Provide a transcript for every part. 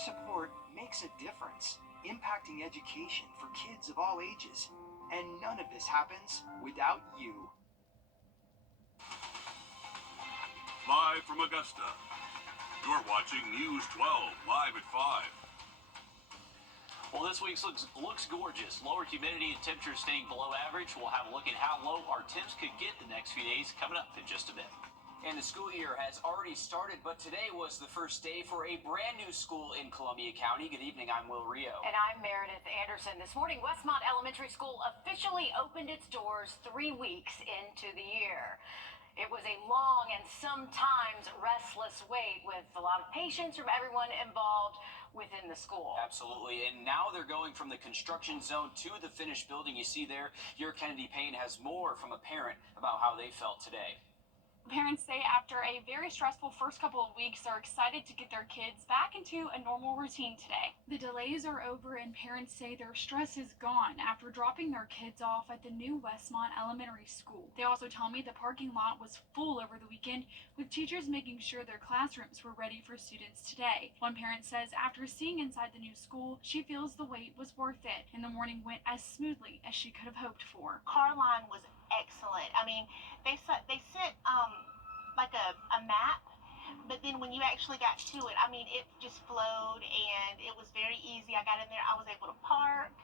support makes a difference, impacting education for kids of all ages. And none of this happens without you. Live from Augusta, you're watching News 12 live at 5. Well, this week's looks gorgeous. Lower humidity and temperatures staying below average. We'll have a look at how low our temps could get the next few days coming up in just a bit. And the school year has already started, but today was the first day for a brand new school in Columbia County. Good evening, I'm Wrdw. And I'm Meredith Anderson. This morning, Westmont Elementary School officially opened its doors 3 weeks into the year. It was a long and sometimes restless wait with a lot of patience from everyone involved within the school. Absolutely, and now they're going from the construction zone to the finished building. You see there, your Kennedy Payne has more from a parent about how they felt today. Parents say after a very stressful first couple of weeks, they're excited to get their kids back into a normal routine today. The delays are over and parents say their stress is gone after dropping their kids off at the new Westmont Elementary School. They also tell me the parking lot was full over the weekend, with teachers making sure their classrooms were ready for students today. One parent says after seeing inside the new school, she feels the wait was worth it and the morning went as smoothly as she could have hoped for. Car line was excellent. I mean, they sent like a map, but then when you actually got to it, I mean, it just flowed and it was very easy. I got in there, I was able to park,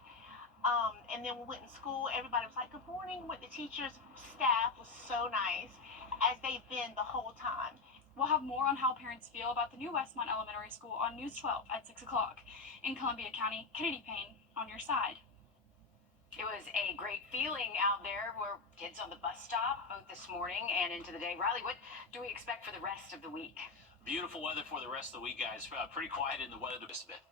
and then we went in school. Everybody was like, good morning. With the teachers, staff was so nice, as they've been the whole time. We'll have more on how parents feel about the new Westmont Elementary School on News 12 at 6 o'clock. In Columbia County, Kennedy Payne on your side. It was a great feeling out there. Were kids on the bus stop both this morning and into the day. Riley, what do we expect for the rest of the week? Beautiful weather for the rest of the week, guys. Pretty quiet in the weather just a bit.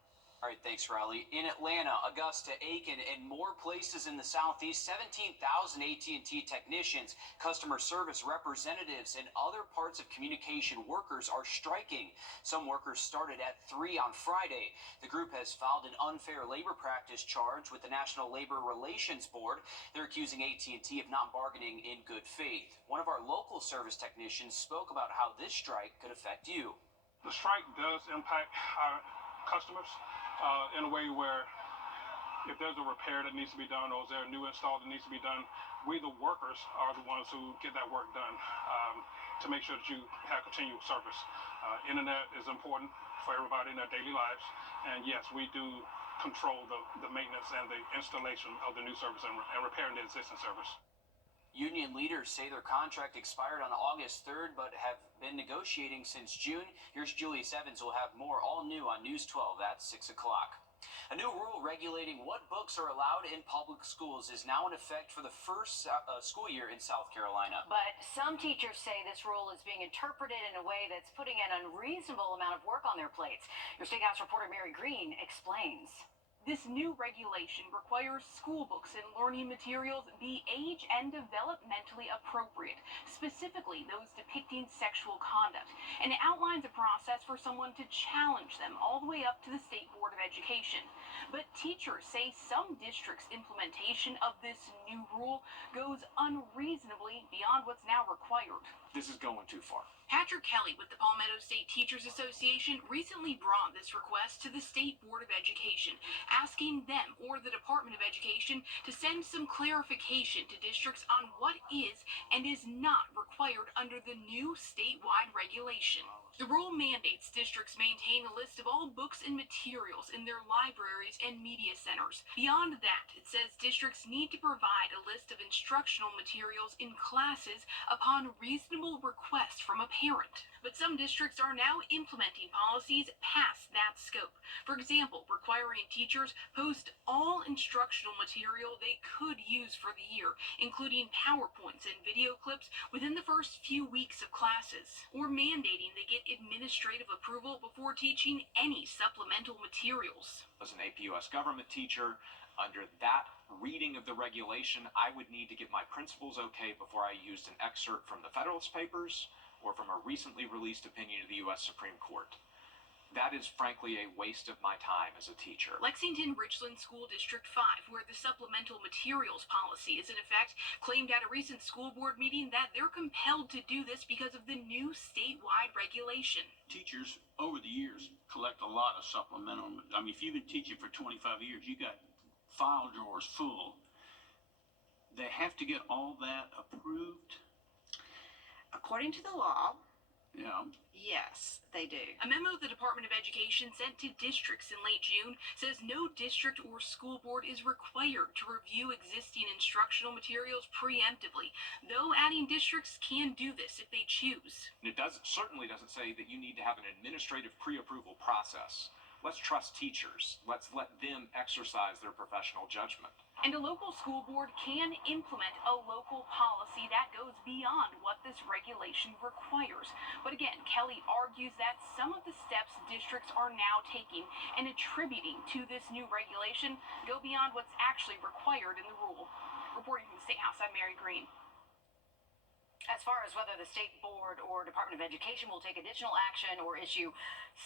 All right, thanks, Riley. In Atlanta, Augusta, Aiken, and more places in the Southeast, 17,000 AT&T technicians, customer service representatives, and other parts of communication workers are striking. Some workers started at 3 on Friday. The group has filed an unfair labor practice charge with the National Labor Relations Board. They're accusing AT&T of not bargaining in good faith. One of our local service technicians spoke about how this strike could affect you. The strike does impact our customers in a way where if there's a repair that needs to be done or is there a new install that needs to be done, we the workers are the ones who get that work done to make sure that you have continual service. Internet is important for everybody in their daily lives, and yes, we do control the maintenance and the installation of the new service and repairing the existing service. Union leaders say their contract expired on August 3rd, but have been negotiating since June. Here's Julius Evans. Will have more all new on News 12 at 6 o'clock. A new rule regulating what books are allowed in public schools is now in effect for the first school year in South Carolina. But some teachers say this rule is being interpreted in a way that's putting an unreasonable amount of work on their plates. Your State House reporter Mary Green explains. This new regulation requires school books and learning materials be age and developmentally appropriate, specifically those depicting sexual conduct, and it outlines a process for someone to challenge them all the way up to the State Board of Education. But teachers say some districts' implementation of this new rule goes unreasonably beyond what's now required. This is going too far. Patrick Kelly with the Palmetto State Teachers Association recently brought this request to the State Board of Education, asking them or the Department of Education to send some clarification to districts on what is and is not required under the new statewide regulation. The rule mandates districts maintain a list of all books and materials in their libraries and media centers. Beyond that, it says districts need to provide a list of instructional materials in classes upon reasonable request from a parent. But some districts are now implementing policies past that scope. For example, requiring teachers post all instructional material they could use for the year, including PowerPoints and video clips within the first few weeks of classes, or mandating they get administrative approval before teaching any supplemental materials. As an AP US government teacher, under that reading of the regulation, I would need to get my principal's okay before I used an excerpt from the Federalist Papers or from a recently released opinion of the U.S. Supreme Court. that is frankly a waste of my time as a teacher. Lexington Richland School District 5, where the supplemental materials policy is in effect, claimed at a recent school board meeting that they're compelled to do this because of the new statewide regulation. Teachers over the years collect a lot of supplemental. I mean, if you've been teaching for 25 years, you got file drawers full. They have to get all that approved. According to the law, Yeah. yes, they do. A memo the Department of Education sent to districts in late June says no district or school board is required to review existing instructional materials preemptively, though adding districts can do this if they choose. And it certainly doesn't say that you need to have an administrative pre-approval process. Let's trust teachers. Let's let them exercise their professional judgment. And a local school board can implement a local policy that goes beyond what this regulation requires. But again, Kelly argues that some of the steps districts are now taking and attributing to this new regulation go beyond what's actually required in the rule. Reporting from the State House, I'm Mary Green. As far as whether the state board or Department of Education will take additional action or issue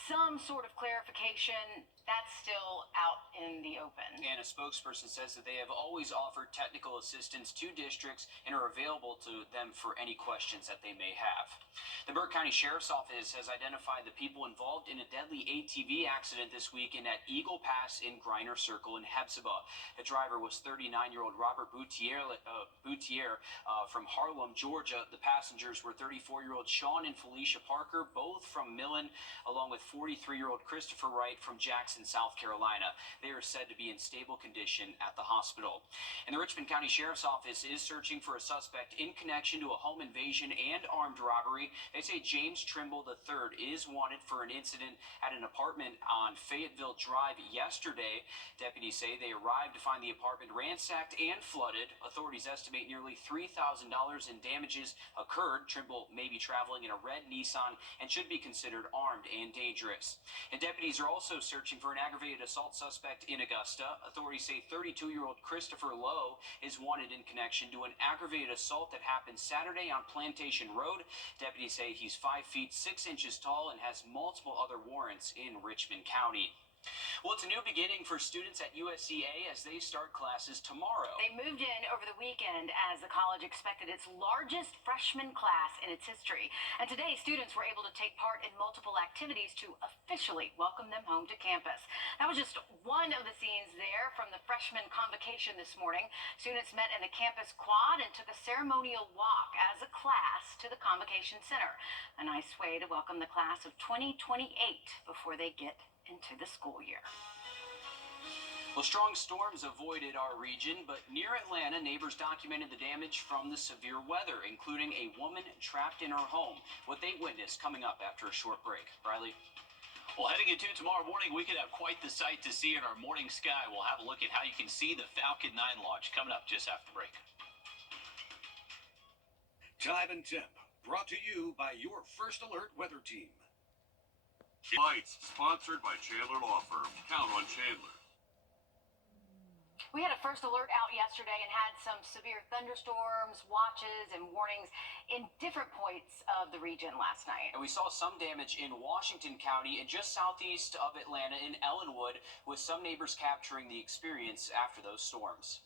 some sort of clarification, that's still out in the open. And a spokesperson says that they have always offered technical assistance to districts and are available to them for any questions that they may have. The Burke County Sheriff's Office has identified the people involved in a deadly ATV accident this weekend at Eagle Pass in Griner Circle in Hephzibah. The driver was 39-year-old Robert Boutier from Harlem, Georgia. The passengers were 34-year-old Sean and Felicia Parker, both from Millen, along with 43-year-old Christopher Wright from Jackson, South Carolina. They are said to be in stable condition at the hospital. And the Richmond County Sheriff's Office is searching for a suspect in connection to a home invasion and armed robbery. They say James Trimble III is wanted for an incident at an apartment on Fayetteville Drive yesterday. Deputies say they arrived to find the apartment ransacked and flooded. Authorities estimate nearly $3,000 in damages occurred. Trimble may be traveling in a red Nissan and should be considered armed and dangerous. And deputies are also searching for an aggravated assault suspect in Augusta. Authorities say 32-year-old Christopher Lowe is wanted in connection to an aggravated assault that happened Saturday on Plantation Road. Deputies say he's 5 feet 6 inches tall and has multiple other warrants in Richmond County. Well, it's a new beginning for students at USCA as they start classes tomorrow. They moved in over the weekend as the college expected its largest freshman class in its history. And today, students were able to take part in multiple activities to officially welcome them home to campus. That was just one of the scenes there from the freshman convocation this morning. Students met in the campus quad and took a ceremonial walk as a class to the convocation center. A nice way to welcome the class of 2028 before they get into the school year. Well, strong storms avoided our region, but near Atlanta, neighbors documented the damage from the severe weather, including a woman trapped in her home. What they witnessed coming up after a short break. Riley? Well, heading into tomorrow morning, we could have quite the sight to see in our morning sky. We'll have a look at how you can see the Falcon 9 launch coming up just after the break. Time and Temp, brought to you by your First Alert weather team. Lights, sponsored by Chandler Law Firm. Count on Chandler. We had a first alert out yesterday and had some severe thunderstorms, watches, and warnings in different points of the region last night. And we saw some damage in Washington County and just southeast of Atlanta in Ellenwood, with some neighbors capturing the experience after those storms.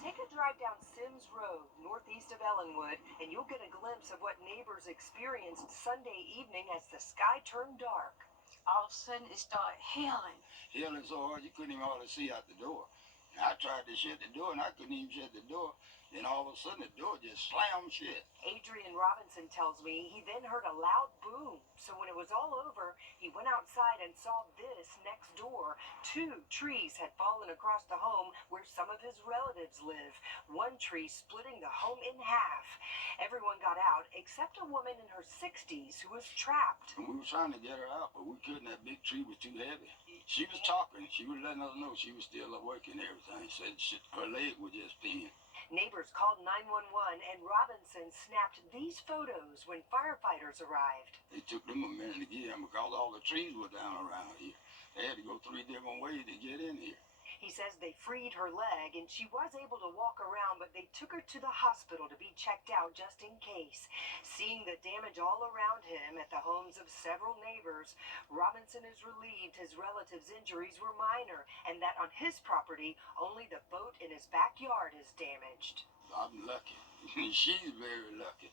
Take a drive down Sims Road, northeast of Ellenwood, and you'll get a glimpse of what neighbors experienced Sunday evening as the sky turned dark. All of a sudden, it started hailing. Hailing so hard you couldn't even hardly see out the door. And I tried to shut the door, and I couldn't even shut the door. Then all of a sudden, the door just slammed shut. Adrian Robinson tells me he then heard a loud boom. So when it was all over, he went outside and saw this next door. 2 trees had fallen across the home where some of his relatives live. 1 tree splitting the home in half. Everyone got out except a woman in her 60s who was trapped. And we were trying to get her out, but we couldn't. That big tree was too heavy. She was talking. She was letting us know she was still awake and everything. Said her leg was just pinned. Neighbors called 911, and Robinson snapped these photos when firefighters arrived. It took them a minute to get him because all the trees were down around here. They had to go 3 different ways to get in here. He says they freed her leg and she was able to walk around, but they took her to the hospital to be checked out just in case. Seeing the damage all around him at the homes of several neighbors, Robinson is relieved his relatives' injuries were minor and that on his property, only the boat in his backyard is damaged. I'm lucky. She's very lucky.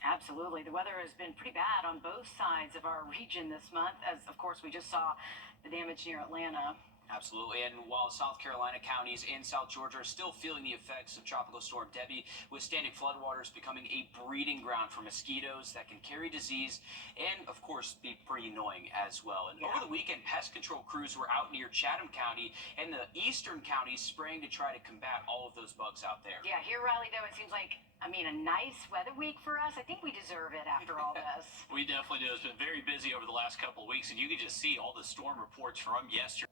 Absolutely. The weather has been pretty bad on both sides of our region this month, as of course we just saw the damage near Atlanta. Absolutely. And while South Carolina counties and South Georgia are still feeling the effects of Tropical Storm Debbie, with standing floodwaters becoming a breeding ground for mosquitoes that can carry disease and, of course, be pretty annoying as well. And over the weekend, pest control crews were out near Chatham County and the eastern counties spraying to try to combat all of those bugs out there. Yeah, here, Riley, though, it seems like, a nice weather week for us. I think we deserve it after all this. We definitely do. It's been very busy over the last couple of weeks, and you can just see all the storm reports from yesterday.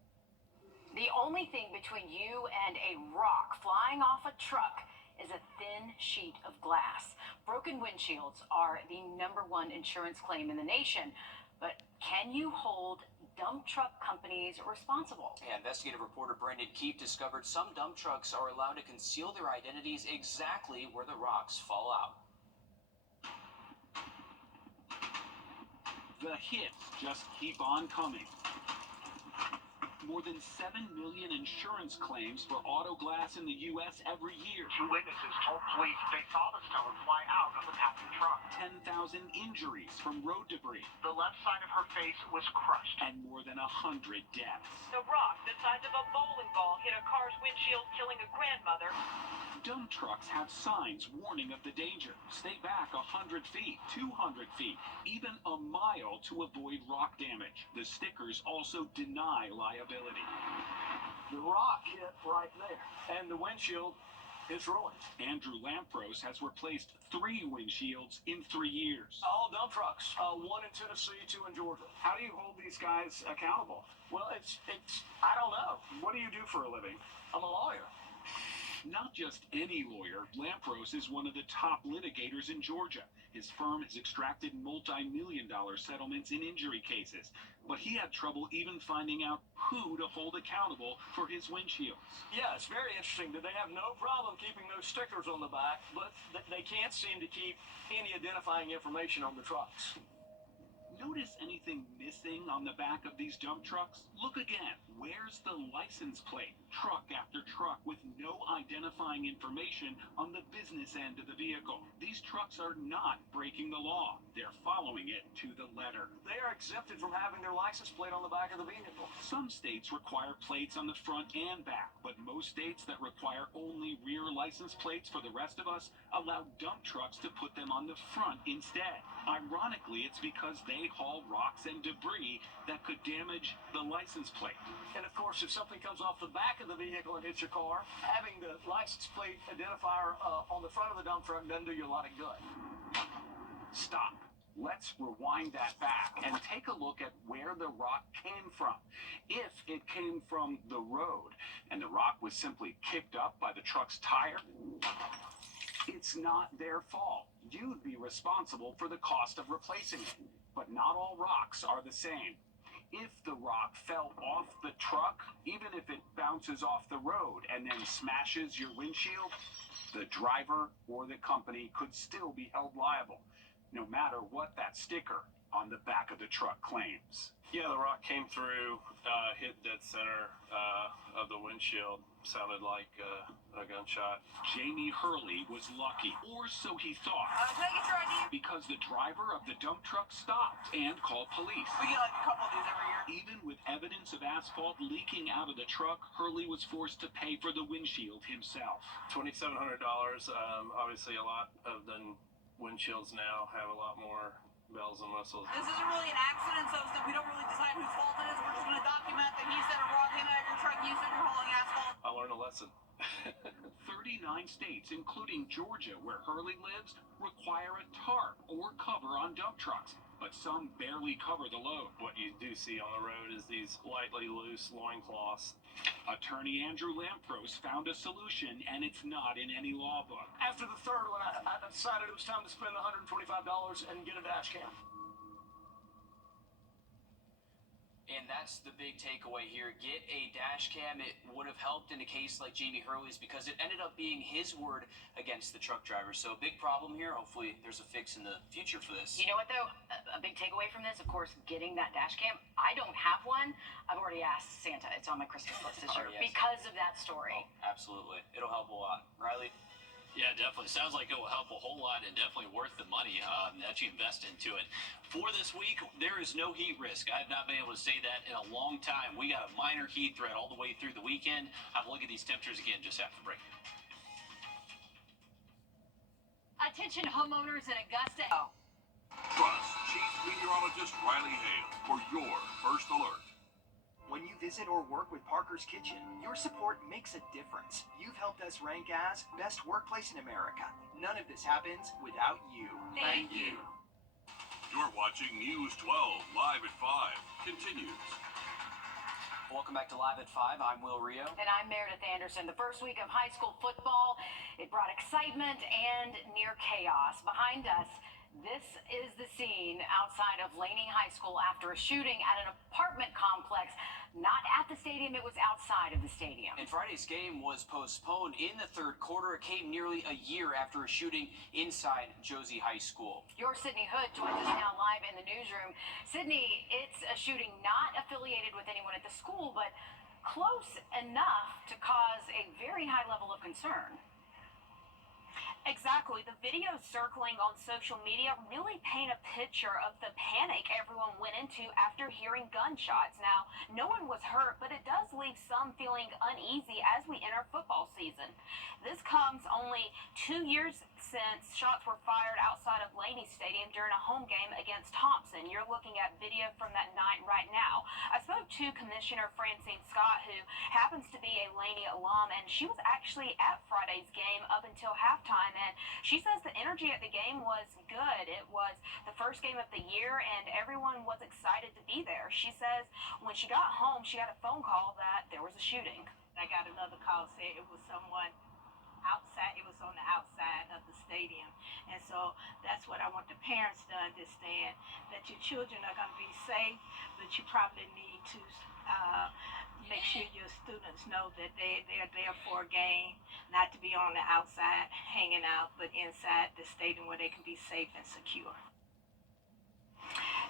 The only thing between you and a rock flying off a truck is a thin sheet of glass. Broken windshields are the #1 insurance claim in the nation, but can you hold dump truck companies responsible? Yeah, investigative reporter Brendan Keefe discovered some dump trucks are allowed to conceal their identities exactly where the rocks fall out. The hits just keep on coming. More than 7 million insurance claims for auto glass in the U.S. every year. 2 witnesses told police they saw the stone fly out of the passing truck. 10,000 injuries from road debris. The left side of her face was crushed. And more than 100 deaths. The rock the size of a bowling ball hit a car's windshield, killing a grandmother. Dump trucks have signs warning of the danger. Stay back 100 feet, 200 feet, even a mile to avoid rock damage. The stickers also deny liability. The rock hit right there, and the windshield is ruined. Andrew Lampros has replaced 3 windshields in 3 years. All dump trucks, 1 in Tennessee, 2 in Georgia. How do you hold these guys accountable? Well, I don't know. What do you do for a living? I'm a lawyer. Not just any lawyer, Lampros is one of the top litigators in Georgia. His firm has extracted multi-million-dollar settlements in injury cases, but he had trouble even finding out who to hold accountable for his windshields. Yeah, it's very interesting that they have no problem keeping those stickers on the back, but they can't seem to keep any identifying information on the trucks. Notice anything missing on the back of these dump trucks? Look again. Where's the license plate? Truck after truck with no identifying information on the business end of the vehicle. These trucks are not breaking the law. They're following it to the letter. They are exempted from having their license plate on the back of the vehicle. Some states require plates on the front and back, but most states that require only rear license plates for the rest of us allow dump trucks to put them on the front instead. Ironically, it's because they haul rocks and debris that could damage the license plate. And of course, if something comes off the back of the vehicle and hits your car, having the license plate identifier on the front of the dump truck doesn't do you a lot of good. Stop. Let's rewind that back and take a look at where the rock came from. If it came from the road and the rock was simply kicked up by the truck's tire, it's not their fault. You'd be responsible for the cost of replacing it. But not all rocks are the same. If the rock fell off the truck, even if it bounces off the road and then smashes your windshield, the driver or the company could still be held liable, no matter what that sticker on the back of the truck claims. Yeah, the rock came through, hit dead center of the windshield. Sounded like a gunshot. Jamie Hurley was lucky, or so he thought. Can I get your ID? Because the driver of the dump truck stopped and called police. We get like a couple of these every year. Even with evidence of asphalt leaking out of the truck, Hurley was forced to pay for the windshield himself. $2,700. Obviously, a lot of the windshields now have a lot more bells and whistles. This isn't really an accident, so we don't really decide whose fault it is. We're just going to document that he said a rock came out of your truck, you said you're hauling asphalt. I learned a lesson. 39 states, including Georgia, where Hurley lives, require a tarp or cover on dump trucks, but some barely cover the load. What you do see on the road is these lightly loose loincloths. Attorney Andrew Lampros found a solution, and it's not in any law book. After the third one, I decided it was time to spend $125 and get a dash cam. And that's the big takeaway here. Get a dash cam. It would have helped in a case like Jamie Hurley's because it ended up being his word against the truck driver. So big problem here. Hopefully there's a fix in the future for this. You know what, though? A big takeaway from this, of course, getting that dash cam. I don't have one. I've already asked Santa. It's on my Christmas list this year because of that story. Oh, absolutely. It'll help a lot. Riley? Yeah, definitely. Sounds like it will help a whole lot and definitely worth the money that you invest into it. For this week, there is no heat risk. I have not been able to say that in a long time. We got a minor heat threat all the way through the weekend. Have a look at these temperatures again just after the break. Attention homeowners in Augusta. Trust Chief Meteorologist Riley Hale for your first alert. When you visit or work with Parker's Kitchen, your support makes a difference. You've helped us rank as best workplace in America. None of this happens without you. Thank you. You're watching News 12 live at 5. Continues. Welcome back to Live at 5. I'm Will Rio. And I'm Meredith Anderson. The first week of high school football, it brought excitement and near chaos. Behind us, this is the scene outside of Laney High School after a shooting at an apartment complex. Not at the stadium, it was outside of the stadium. And Friday's game was postponed in the third quarter. It came nearly a year after a shooting inside Josie High School. Your Sydney Hood joins us now live in the newsroom. Sydney, it's a shooting not affiliated with anyone at the school, but close enough to cause a very high level of concern. Exactly. The videos circling on social media really paint a picture of the panic everyone went into after hearing gunshots. Now, no one was hurt, but it does leave some feeling uneasy as we enter football season. This comes only 2 years since shots were fired outside of Laney Stadium during a home game against Thompson. You're looking at video from that night right now. I spoke to Commissioner Francine Scott, who happens to be a Laney alum, and she was actually at Friday's game up until halftime, and she says the energy at the game was good. It was the first game of the year, and everyone was excited to be there. She says when she got home, she got a phone call that there was a shooting. I got another call saying it was someone outside. It was on the outside of the stadium, and so that's what I want the parents to understand, that your children are going to be safe, but you probably need to make sure your students know that they're there for a game, not to be on the outside hanging out, but inside the stadium where they can be safe and secure.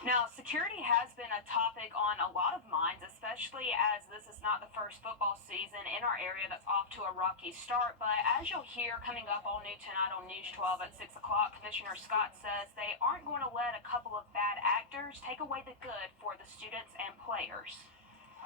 Now, security has been a topic on a lot of minds, especially as this is not the first football season in our area that's off to a rocky start. But as you'll hear coming up all new tonight on News 12 at 6 o'clock, Commissioner Scott says they aren't going to let a couple of bad actors take away the good for the students and players.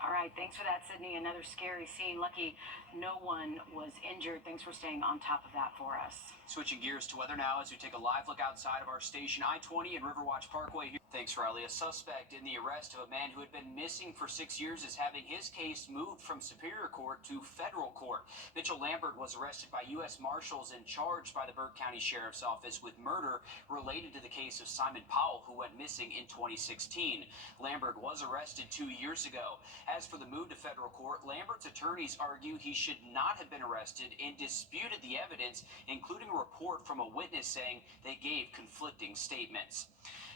All right, thanks for that, Sydney. Another scary scene. Lucky no one was injured. Thanks for staying on top of that for us. Switching gears to weather now as we take a live look outside of our station, I-20 and Riverwatch Parkway here. Thanks, Riley. A suspect in the arrest of a man who had been missing for 6 years is having his case moved from Superior Court to Federal Court. Mitchell Lambert was arrested by U.S. Marshals and charged by the Burke County Sheriff's Office with murder related to the case of Simon Powell, who went missing in 2016. Lambert was arrested 2 years ago. As for the move to Federal Court, Lambert's attorneys argue he should not have been arrested and disputed the evidence, including a report from a witness saying they gave conflicting statements.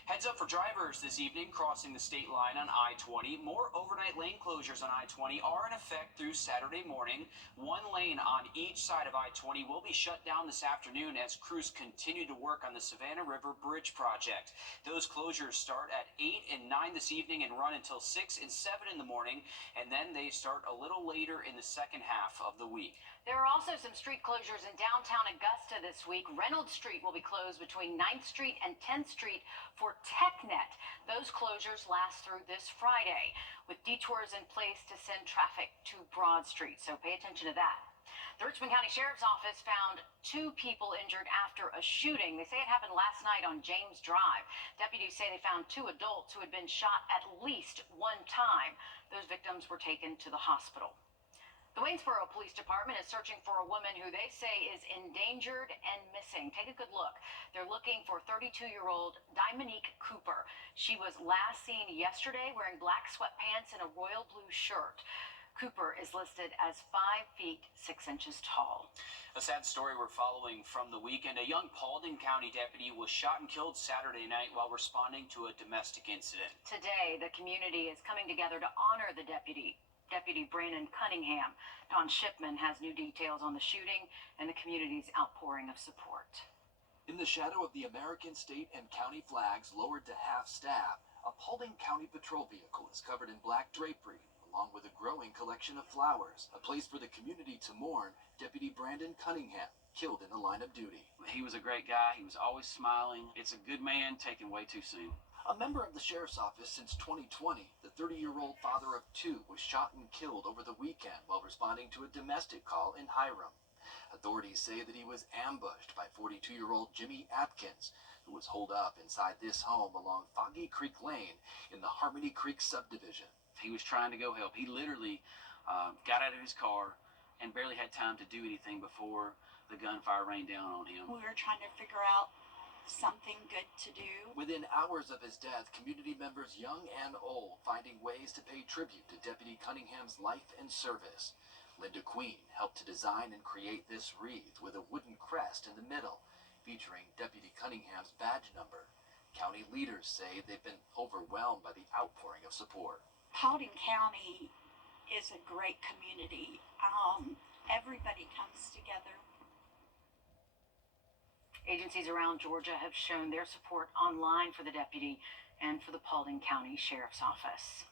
Heads up for drivers this evening crossing the state line on I-20. More overnight lane closures on I-20 are in effect through Saturday morning. One lane on each side of I-20 will be shut down this afternoon as crews continue to work on the Savannah River Bridge project. Those closures start at 8 and 9 this evening and run until 6 and 7 in the morning, and then they start a little later in the second half of the week. There are also some street closures in downtown Augusta this week. Reynolds Street will be closed between 9th Street and 10th Street for TechNet. Those closures last through this Friday, with detours in place to send traffic to Broad Street, so pay attention to that. The Richmond County Sheriff's Office found 2 people injured after a shooting. They say it happened last night on James Drive. Deputies say they found 2 adults who had been shot at least 1 time. Those victims were taken to the hospital. The Waynesboro Police Department is searching for a woman who they say is endangered and missing. Take a good look. They're looking for 32-year-old Dominique Cooper. She was last seen yesterday wearing black sweatpants and a royal blue shirt. Cooper is listed as 5 feet 6 inches tall. A sad story we're following from the weekend. A young Paulding County deputy was shot and killed Saturday night while responding to a domestic incident. Today, the community is coming together to honor the deputy. Deputy Brandon Cunningham. Don Shipman has new details on the shooting and the community's outpouring of support. In the shadow of the American state and county flags lowered to half staff, a Paulding County patrol vehicle is covered in black drapery, along with a growing collection of flowers, a place for the community to mourn Deputy Brandon Cunningham, killed in the line of duty. He was a great guy. He was always smiling. It's a good man taken way too soon. A member of the sheriff's office since 2020, the 30-year-old father of 2 was shot and killed over the weekend while responding to a domestic call in Hiram. Authorities say that he was ambushed by 42-year-old Jimmy Atkins, who was holed up inside this home along Foggy Creek Lane in the Harmony Creek subdivision. He was trying to go help. He literally got out of his car and barely had time to do anything before the gunfire rained down on him. We were trying to figure out something good to do. Within hours of his death, community members young and old finding ways to pay tribute to Deputy Cunningham's life and service. Linda Queen helped to design and create this wreath with a wooden crest in the middle, featuring Deputy Cunningham's badge number. County leaders say they've been overwhelmed by the outpouring of support. Paulding County is a great community. Everybody comes together. Agencies around Georgia have shown their support online for the deputy and for the Paulding County Sheriff's Office.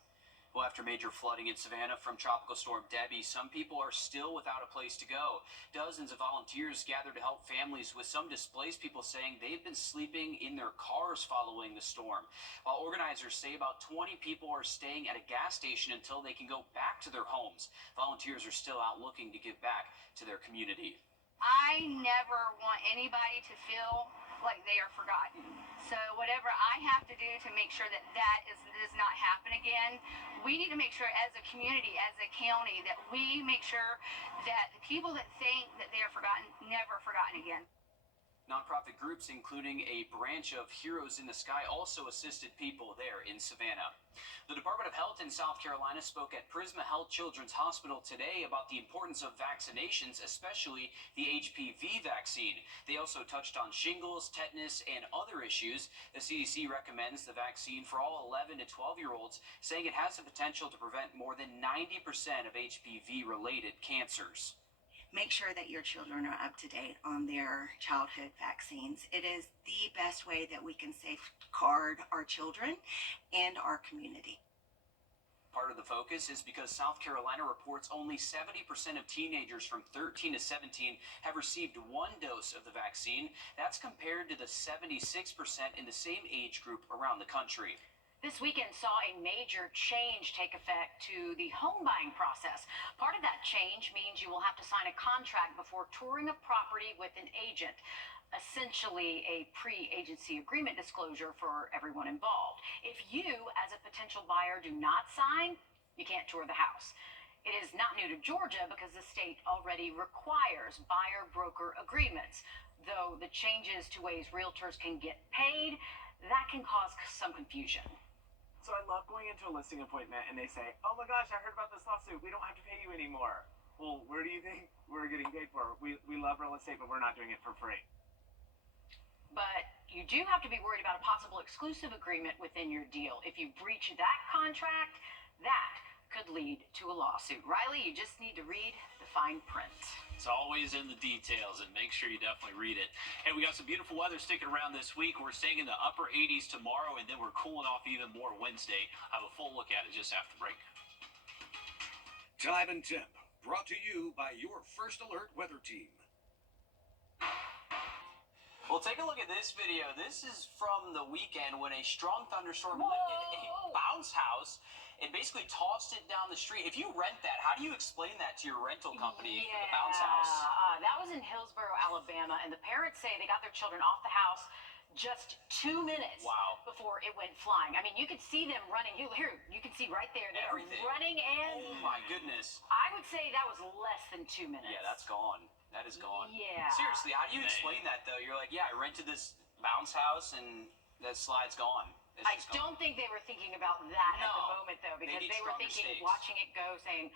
Well, after major flooding in Savannah from Tropical Storm Debbie, some people are still without a place to go. Dozens of volunteers gathered to help families, with some displaced people saying they've been sleeping in their cars following the storm. While organizers say about 20 people are staying at a gas station until they can go back to their homes. Volunteers are still out looking to give back to their community. I never want anybody to feel like they are forgotten. So whatever I have to do to make sure that does not happen again, we need to make sure as a community, as a county, that we make sure that the people that think that they are forgotten, never forgotten again. Nonprofit groups, including a branch of Heroes in the Sky, also assisted people there in Savannah. The Department of Health in South Carolina spoke at Prisma Health Children's Hospital today about the importance of vaccinations, especially the HPV vaccine. They also touched on shingles, tetanus, and other issues. The CDC recommends the vaccine for all 11 to 12-year-olds, saying it has the potential to prevent more than 90% of HPV-related cancers. Make sure that your children are up to date on their childhood vaccines. It is the best way that we can safeguard our children and our community. Part of the focus is because South Carolina reports only 70% of teenagers from 13 to 17 have received 1 dose of the vaccine. That's compared to the 76% in the same age group around the country. This weekend saw a major change take effect to the home buying process. Part of that change means you will have to sign a contract before touring a property with an agent. Essentially a pre-agency agreement disclosure for everyone involved. If you, as a potential buyer, do not sign, you can't tour the house. It is not new to Georgia because the state already requires buyer-broker agreements. Though the changes to ways realtors can get paid, that can cause some confusion. So I love going into a listing appointment and they say, oh my gosh, I heard about this lawsuit. We don't have to pay you anymore. Well, where do you think we're getting paid for? We love real estate, but we're not doing it for free. But you do have to be worried about a possible exclusive agreement within your deal. If you breach that contract, that could lead to a lawsuit. Riley, you just need to read the fine print. It's always in the details, and make sure you definitely read it. Hey, we got some beautiful weather sticking around this week. We're staying in the upper 80s tomorrow, and then we're cooling off even more Wednesday. I have a full look at it just after break. Time and Temp, brought to you by your First Alert weather team. Well, take a look at this video. This is from the weekend when a strong thunderstorm lifted a bounce house and basically tossed it down the street. If you rent that, how do you explain that to your rental company for the bounce house? That was in Hillsborough, Alabama, and the parents say they got their children off the house just 2 minutes before it went flying. I mean, you could see them running. Here, you can see right there. They're running and... Oh, my goodness. I would say that was less than 2 minutes. Yeah, that's gone. That is gone. Yeah. Seriously, how do you explain that, though? You're like, yeah, I rented this bounce house, and that slide's gone. I don't think they were thinking about that at the moment, though, because they were thinking, watching it go, saying,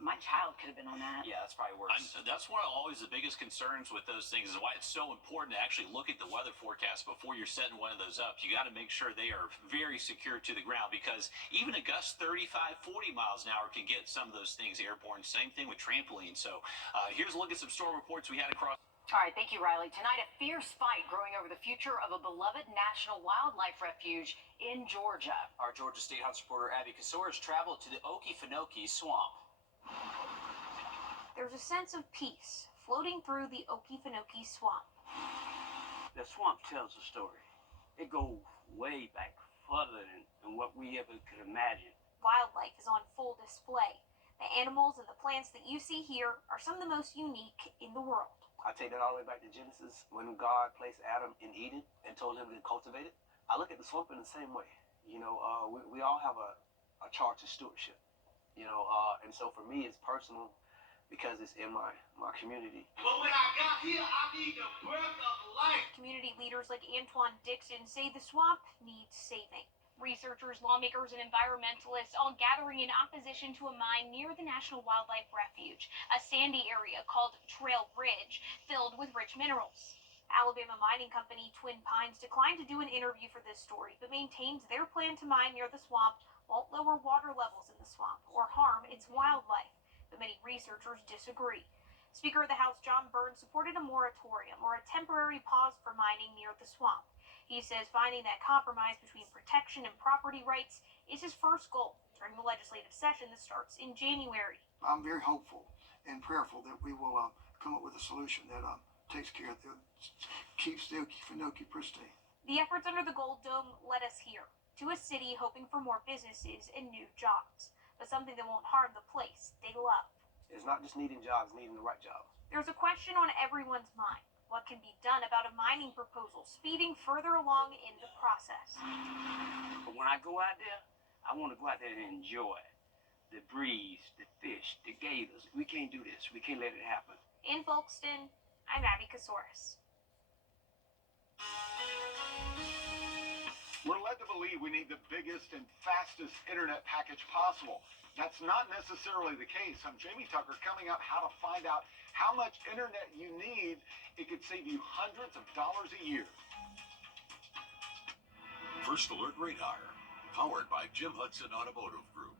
My child could have been on that. Yeah, that's probably worse. That's one of always the biggest concerns with those things is why it's so important to actually look at the weather forecast before you're setting one of those up. You got to make sure they are very secure to the ground because even a gust 35, 40 miles an hour can get some of those things airborne. Same thing with trampolines. So here's a look at some storm reports we had across. All right, thank you, Riley. Tonight, a fierce fight growing over the future of a beloved national wildlife refuge in Georgia. Our Georgia State House reporter Abby Kasoris traveled to the Okefenokee Swamp. There's a sense of peace floating through the Okefenokee Swamp. The swamp tells a story. It goes way back, further than what we ever could imagine. Wildlife is on full display. The animals and the plants that you see here are some of the most unique in the world. I take that all the way back to Genesis, when God placed Adam in Eden and told him to cultivate it. I look at the swamp in the same way. You know, we all have a charge of stewardship. You know, and so for me, it's personal because it's in my community. But when I got here, I need the breath of life. Community leaders like Antoine Dixon say the swamp needs saving. Researchers, lawmakers, and environmentalists all gathering in opposition to a mine near the National Wildlife Refuge, a sandy area called Trail Ridge, filled with rich minerals. Alabama mining company Twin Pines declined to do an interview for this story, but maintains their plan to mine near the swamp won't lower water levels in the swamp or harm its wildlife. But many researchers disagree. Speaker of the House John Burns supported a moratorium or a temporary pause for mining near the swamp. He says finding that compromise between protection and property rights is his first goal during the legislative session that starts in January. I'm very hopeful and prayerful that we will come up with a solution that takes care of keeps the Okefenokee pristine. The efforts under the Gold Dome led us here, to a city hoping for more businesses and new jobs, but something that won't harm the place they love. It's not just needing jobs, needing the right job. There's a question on everyone's mind. What can be done about a mining proposal speeding further along in the process? But when I go out there, I want to go out there and enjoy the breeze, the fish, the gators. We can't do this. We can't let it happen. In Folkston, I'm Abby Kasoris. We're led to believe we need the biggest and fastest internet package possible. That's not necessarily the case. I'm Jamie Tucker coming up how to find out how much internet you need. It could save you hundreds of dollars a year. First Alert Radar, powered by Jim Hudson Automotive Group.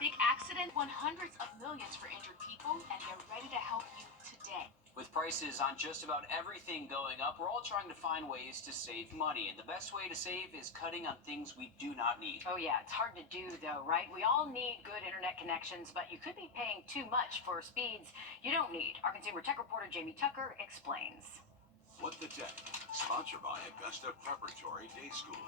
Big accident won hundreds of millions for injured people, and they're ready to help you today. With prices on just about everything going up, we're all trying to find ways to save money. And the best way to save is cutting on things we do not need. Oh, yeah, it's hard to do, though, right? We all need good internet connections, but you could be paying too much for speeds you don't need. Our consumer tech reporter, Jamie Tucker, explains. What the Tech, sponsored by Augusta Preparatory Day School.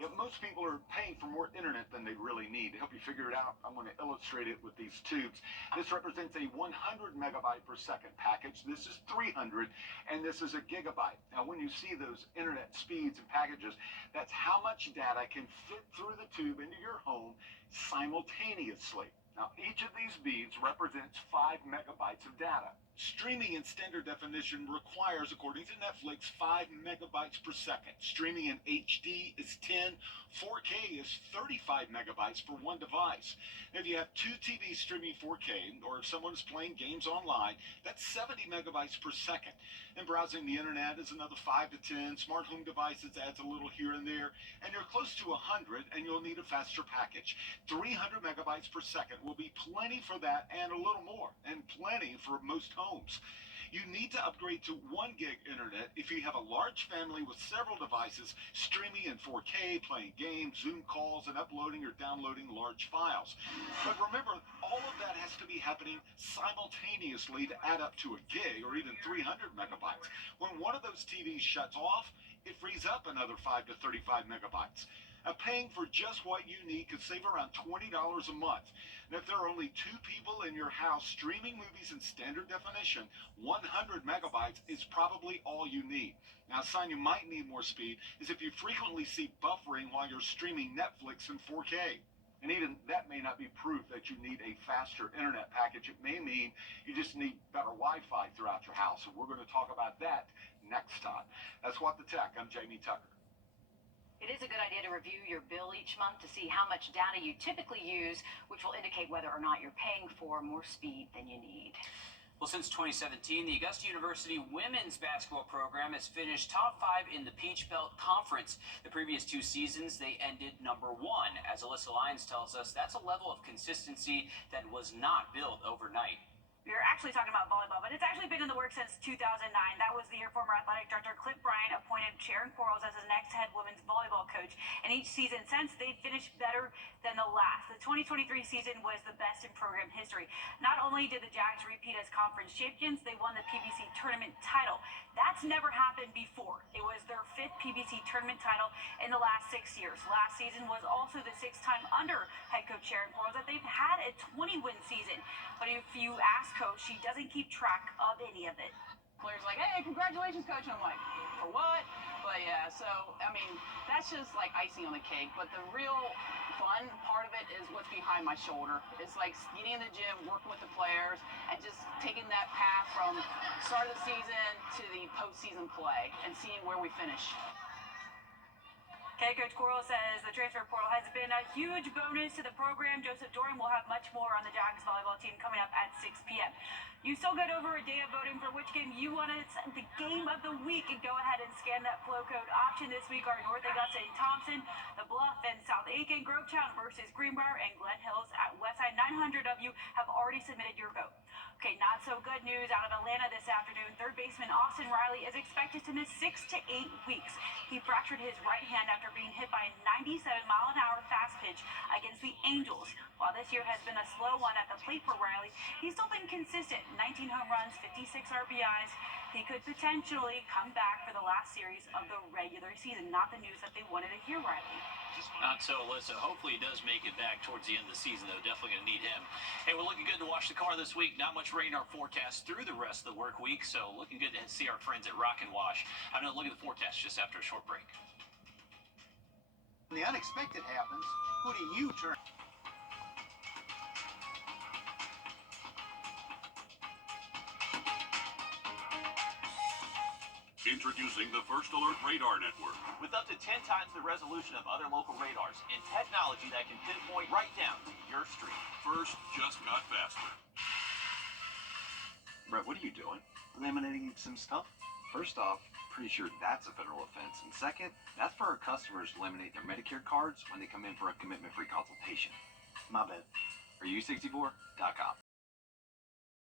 Yeah, most people are paying for more internet than they really need. To help you figure it out, I'm going to illustrate it with these tubes. This represents a 100 megabyte per second package. This is 300, and this is a gigabyte. Now, when you see those internet speeds and packages, that's how much data can fit through the tube into your home simultaneously. Now, each of these beads represents 5 megabytes of data. Streaming in standard definition requires, according to Netflix, 5 megabytes per second. Streaming in HD is 10. 4K is 35 megabytes for one device. If you have two TVs streaming 4K, or if someone is playing games online, that's 70 megabytes per second. And browsing the internet is another 5 to 10. Smart home devices adds a little here and there. And you're close to 100, and you'll need a faster package. 300 megabytes per second will be plenty for that and a little more, and plenty for most homes. You need to upgrade to 1 gig internet if you have a large family with several devices streaming in 4K, playing games, Zoom calls, and uploading or downloading large files. But remember, all of that has to be happening simultaneously to add up to a gig or even 300 megabytes. When one of those TVs shuts off, it frees up another 5 to 35 megabytes. Paying for just what you need could save around $20 a month. And if there are only 2 people in your house streaming movies in standard definition, 100 megabytes is probably all you need. Now, a sign you might need more speed is if you frequently see buffering while you're streaming Netflix in 4K. And even that may not be proof that you need a faster internet package. It may mean you just need better Wi-Fi throughout your house. And we're going to talk about that next time. That's What the Tech. I'm Jamie Tucker. It is a good idea to review your bill each month to see how much data you typically use, which will indicate whether or not you're paying for more speed than you need. Well, since 2017, the Augusta University women's basketball program has finished top 5 in the Peach Belt Conference. The previous 2 seasons, they ended number 1. As Alyssa Lyons tells us, that's a level of consistency that was not built overnight. You're actually talking about volleyball, but it's actually been in the works since 2009. That was the year former athletic director Cliff Bryant appointed Sharon Quarles as his next head women's volleyball coach. And each season since, they've finished better than the last. The 2023 season was the best in program history. Not only did the Jags repeat as conference champions, they won the PBC tournament title. That's never happened before. It was their 5th PBC tournament title in the last 6 years. Last season was also the 6th time under head coach Sharon Quarles that they've had a 20-win season. But if you ask Coach, she doesn't keep track of any of it. Players like, hey, congratulations, Coach. And I'm like, for what? But yeah, so, I mean, that's just like icing on the cake. But the real fun part of it is what's behind my shoulder. It's like getting in the gym, working with the players, and just taking that path from start of the season to the postseason play and seeing where we finish. Okay, Coach Quarles says the transfer portal has been a huge bonus to the program. Joseph Doring will have much more on the Jags volleyball team coming up at 6 p.m. You still got over a day of voting for which game you want to set the game of the week, and go ahead and scan that flow code option. This week are North Augusta and Thompson, The Bluff and South Aiken, Grovetown versus Greenbrier, and Glen Hills at Westside. 900 of you have already submitted your vote. Okay, not so good news out of Atlanta this afternoon. Third baseman Austin Riley is expected to miss 6 to 8 weeks. He fractured his right hand after being hit by a 97-mile-an-hour fast pitch against the Angels. While this year has been a slow one at the plate for Riley, he's still been consistent. 19 home runs, 56 RBIs. He could potentially come back for the last series of the regular season. Not the news that they wanted to hear, Riley. Not so, Alyssa. Hopefully he does make it back towards the end of the season, though. Definitely going to need him. Hey, we're looking good to wash the car this week. Not much rain in our forecast through the rest of the work week, so looking good to see our friends at Rock and Wash. I'm going to look at the forecast just after a short break. When the unexpected happens, who do you turn? Introducing the First Alert Radar Network. With up to 10 times the resolution of other local radars and technology that can pinpoint right down to your street. First just got faster. Brett, what are you doing? Laminating some stuff. First off, pretty sure that's a federal offense. And second, that's for our customers to laminate their Medicare cards when they come in for a commitment-free consultation. My bad. Are you 64.com.